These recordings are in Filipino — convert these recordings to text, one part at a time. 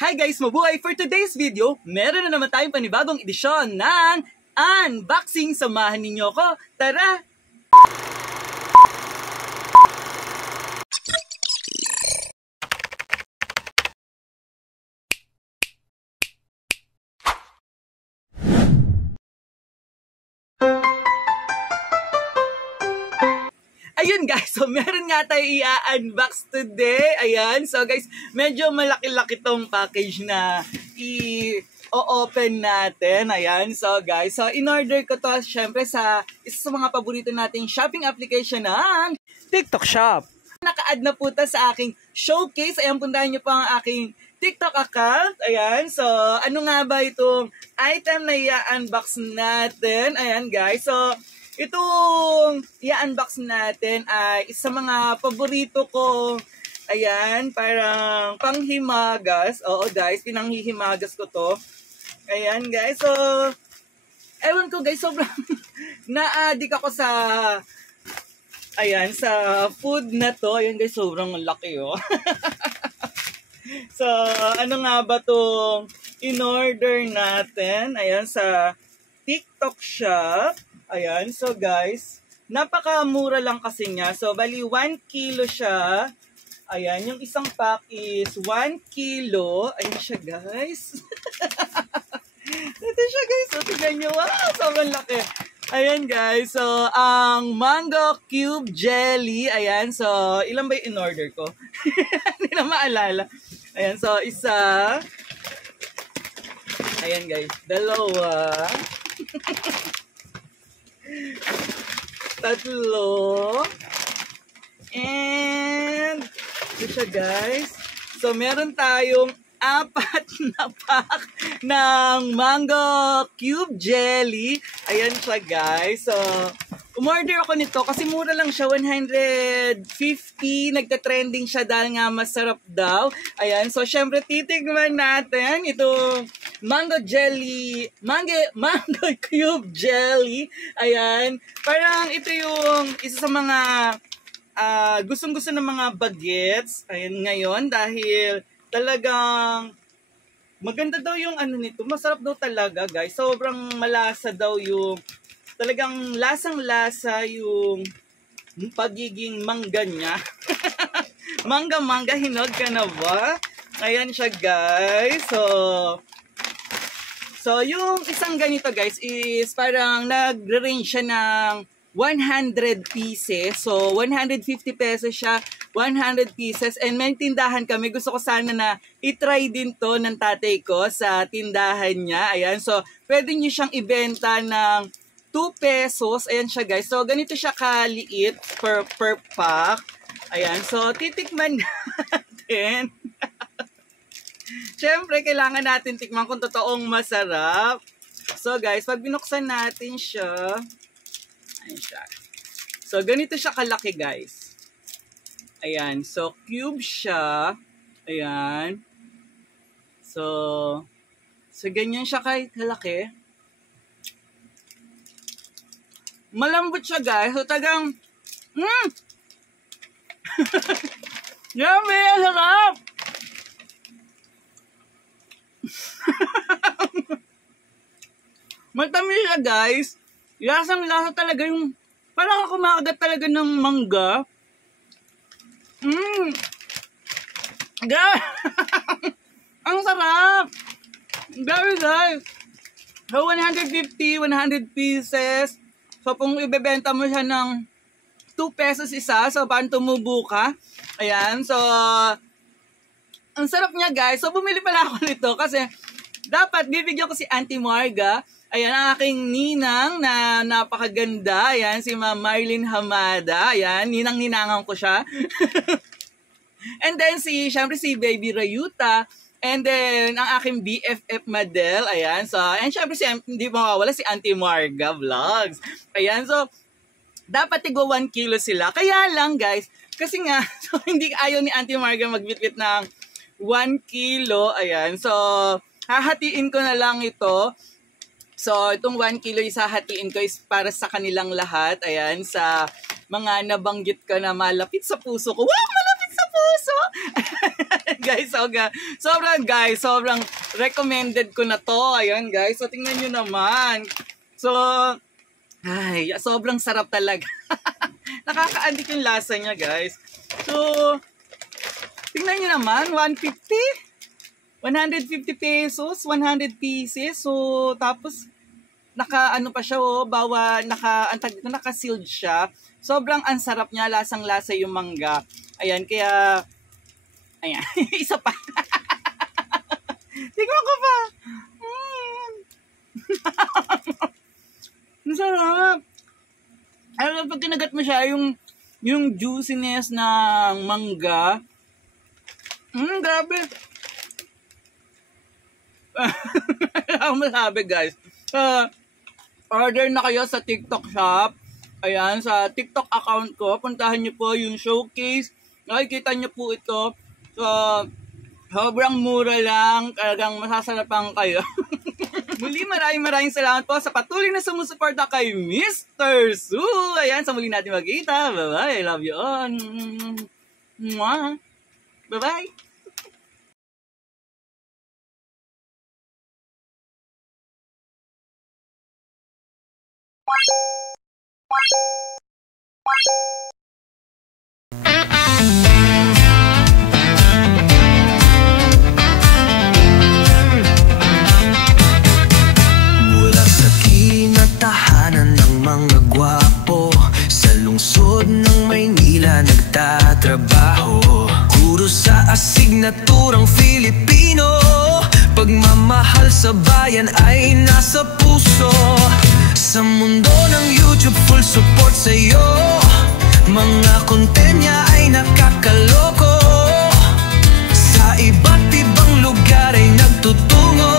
Hi guys, mabuhay! For today's video, meron na naman tayong panibagong edisyon ng unboxing. Samahan ninyo ko. Tara! Ayun guys, so meron nga tayo i-unbox today. Ayan, so guys, medyo malaki-laki tong package na i-open natin. Ayan, so guys, so in-order ko to syempre sa isa sa mga paborito nating shopping application ng TikTok Shop. Naka-add na po to sa aking showcase. Ayan, puntahan nyo po ang aking TikTok account. Ayan, so ano nga ba itong item na i-unbox natin? Ayan guys, so itong i-unbox natin ay isa mga paborito ko. Ayan, parang panghimagas. Oo guys, pinanghihimagas ko to. Ayan guys, so ewan ko guys, sobrang na-addict ako sa ayan, sa food na to. Ayan guys, sobrang laki oh. So, ano nga ba itong in-order natin? Ayan, sa TikTok Shop. Ayan, so guys, napakamura lang kasi niya. So, bali 1 kilo siya. Ayan, yung isang pack is 1 kilo. Ayan siya guys. Ito siya guys. So, tignan nyo. Wow, sobrang laki. Ayan guys. So, ang mango cube jelly. Ayan, so, ilan ba yung in-order ko? Hindi na maalala. Ayan, so, isa. Ayan guys, dalawa. Tatlo. And ito siya guys. So meron tayong 4 na pack ng mango cube jelly. Ayan siya guys. So umorder ako nito kasi mura lang siya, 150. Nagka-trending siya dahil nga masarap daw. Ayan, so syempre titigman natin itong mango jelly, mango cube jelly. Ayan, parang ito yung isa sa mga gustong-gusto ng mga bagets. Ayan ngayon dahil talagang maganda daw yung ano nito. Masarap daw talaga guys. Sobrang malasa daw yung talagang lasang-lasa yung pagiging mangga niya. Mangga-mangga, hinog ka na ba? Ayan siya guys. So yung isang ganito guys is parang nagre-range siya ng 100 pieces. So 150 pesos siya, 100 pieces. And may tindahan kami. Gusto ko sana na i-try din to ng tatay ko sa tindahan niya. Ayan, so pwede niyo siyang ibenta ng 2 pesos. Ayan siya guys. So, ganito siya kaliit per pack. Ayan. So, titikman natin. Siyempre, kailangan natin tikman kung totoong masarap. So, guys, pag binuksan natin siya, ayan siya. So, ganito siya kalaki guys. Ayan. So, cube siya. Ayan. So ganyan siya kalaki. Malambot siya guys. So tagang yummy! Ang sarap! Matamis siya guys. Lasang-lasa talaga yung parang ako kumakagat talaga ng mangga. Ang sarap! Grabe guys! So 150, 100 pieces. So, kung ibebenta mo siya ng 2 pesos isa, so paano tumubo ka? Ayan, so, ang sarap niya guys. So, bumili pala ako nito kasi dapat bibigyan ko si Auntie Marga. Ayan, ang aking ninang na napakaganda. Ayan, si Ma'am Marlene Hamada. Ayan, ninang-ninangan ko siya. And then, syempre si Baby Rayuta. And then, ang aking BFF Madel, ayan. So, and syempre, hindi mawawala si Auntie Marga Vlogs. Ayan, so, dapat tigo 1 kilo sila. Kaya lang, guys, kasi nga, so, hindi ayaw ni Auntie Marga magbitbit ng 1 kilo. Ayan, so, hahatiin ko na lang ito. So, itong 1 kilo hahatiin ko is para sa kanilang lahat. Ayan, sa mga nabanggit ko na malapit sa puso ko. Wow, malapit sa puso. Guys, sobrang recommended ko na to. Ayan guys, so tingnan nyo naman. So, ay, sobrang sarap talaga. Nakaka-addict yung lasa niya guys. So, tingnan nyo naman, 150 pesos, 100 pieces. So, tapos, naka-ano pa siya, naka-sealed siya. Sobrang ansarap niya, lasang-lasa yung mangga. Ayan, kaya, ayan, isa pa. Tignan ko pa. Ang sarap. Alam, pag kinagat mo siya, yung juiciness ng mangga, grabe. Ako masabi guys. Order na kayo sa TikTok shop. Ayan, sa TikTok account ko. Puntahan nyo po yung showcase. Nakikita nyo po ito. So, sobrang mura lang. Talagang masasarapan kayo. Muli, maraming salamat po sa patuloy na sumusuporta kay Mr. Su. Ayan, sa muli natin magkita. Bye-bye. I love you all. Mwah. Bye-bye. Mula sa kinatahanan ng mga gwapo, sa lungsod ng Maynila nagtatrabaho. Guro sa asignaturang Filipino, pagmamahal sa bayan ay nasa puso. Sa mundo ng YouTube, full support sa'yo. Mga content niya ay nakakaloko. Sa iba't ibang lugar ay nagtutungo.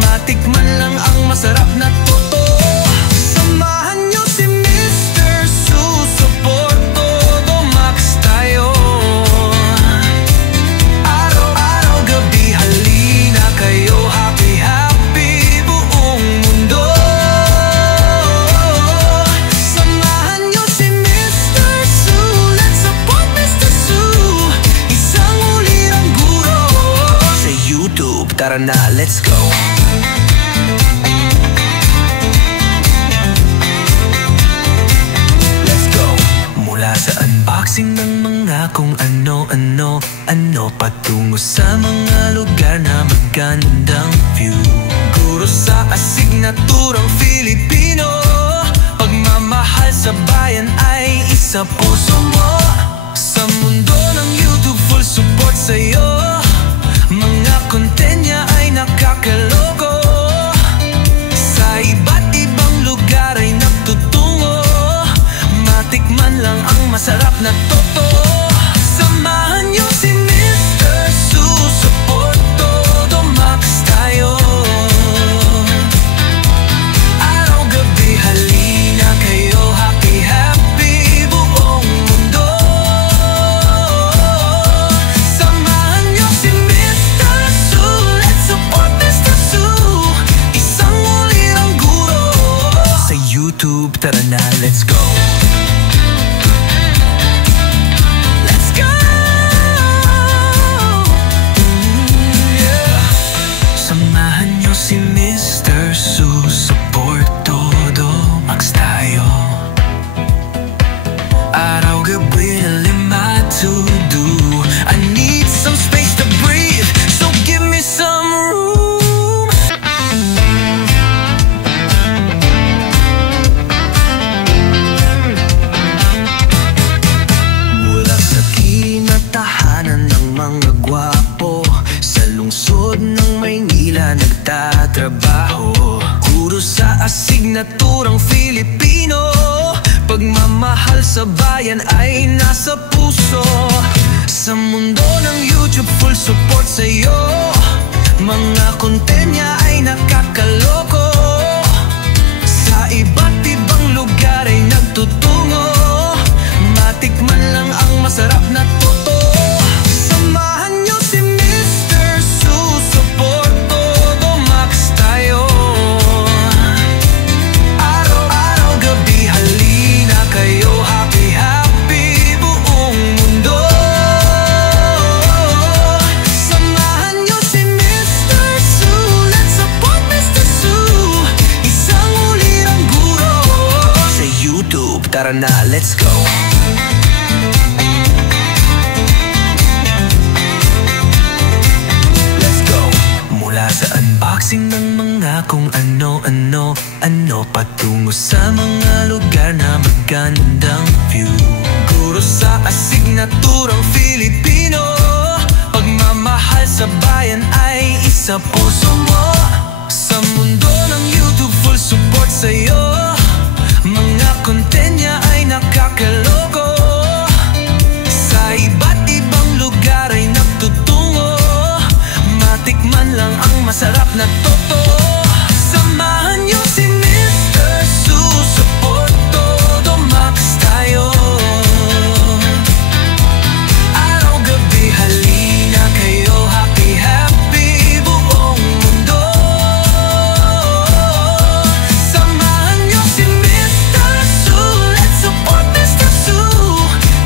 Matikman lang ang masarap na totoo. Samahan niyo si Mr. Su, support todo max tayo. Araw-araw, gabi, halina kayo. Happy, happy buong mundo. Samahan niyo si Mr. Su, let's support Mr. Su. Isang ulirang guro sa YouTube, tara na, let's go. Mula sa unboxing ng mga kung ano-ano, patungo sa mga lugar na magandang view. Guro sa asignaturang Filipino, pagmamahal sa bayan ay isa puso mo. Sa mundo ng YouTube, full support sa'yo. Mga content niya ay nakakaloko. Sa iba't ibang lugar ay nagtutungo. Matikman lang ang masarap na totoo. Samahan niyo si Mr. Su, support todo max tayo. Araw-gabi, halina kayo. Happy, happy buong mundo. Samahan niyo si Mr. Su, let's support Mr. Su. Isang ulirang guro sa YouTube, tara na, let's go. Si Mr. Su, support todo max tayo. Araw-gabi, lima to do. I need some space to breathe, so give me some room. Mula sa kinatahanan ng mga gwapo, sa lungsod ng Maynila nagtatrabaho. Guro sa asignaturang Filipino, pagmamahal sa bayan ay nasa puso. Sa mundo ng YouTube, full support sa'yo. Mga content niya ay nakakaloko. Sa iba't ibang lugar ay nagtutungo. Matikman lang ang masarap na totoo. Samahan niyo si Mr. Su, support todo max tayo. Araw-araw, gabi, halina kayo. Happy, happy buong mundo. let's go. Let's go. Mula sa unboxing ng mga kung ano-ano patungo sa mga lugar na magandang view. Guro sa asignaturang Filipino, pagmamahal sa bayan ay isa puso mo. Sa mundo ng YouTube, full support sa'yo. Mga content niya ay nakakalogo. Sa iba't ibang lugar ay nagtutungo. Matikman lang ang masarap na totoo. Samahan niyo si Mr. Support todo max tayo. Araw-gabi halina kayo, happy happy buong mundo. Samahan niyo si Mr. Su, let's support Mr. Su.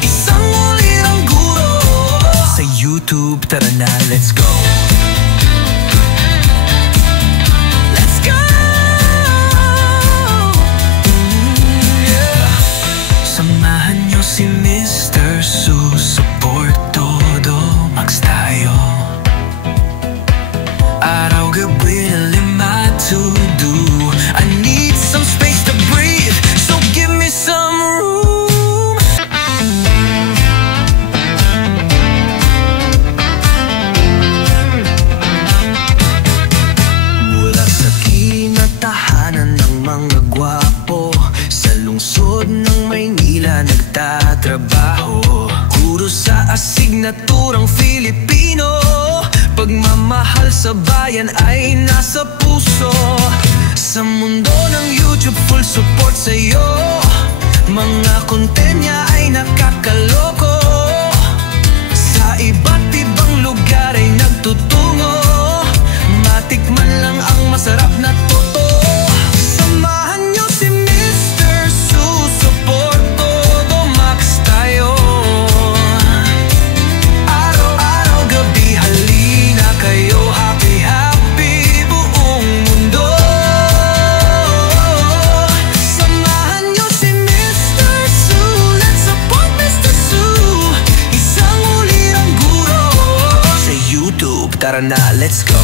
Isang ulirang guro. Sa YouTube, tara na, let's go. Si Mr. Su, support todo, max tayo. Araw-gabi na lima to do. I need some space to breathe, so give me some room. Mula sa kinatahanan ng mga gwapo, sa lungsod ng Maynila nagtatrabaho. Guro sa asignaturang Filipino, pagmamahal sa bayan ay nasa puso. Sa mundo ng YouTube, full support sa'yo. Mga content niya ay nakakaloko. Sa iba't ibang lugar ay nagtutungo. Matikman lang ang masarap na totoo. Samahan niyo si Mr. Su, support todo max tayo. Araw-gabi halina kayo, happy happy buong mundo. Samahan niyo si Mr. Su, let's support Mr. Su. Isang ulirang guro. Sa YouTube, tara na, let's go.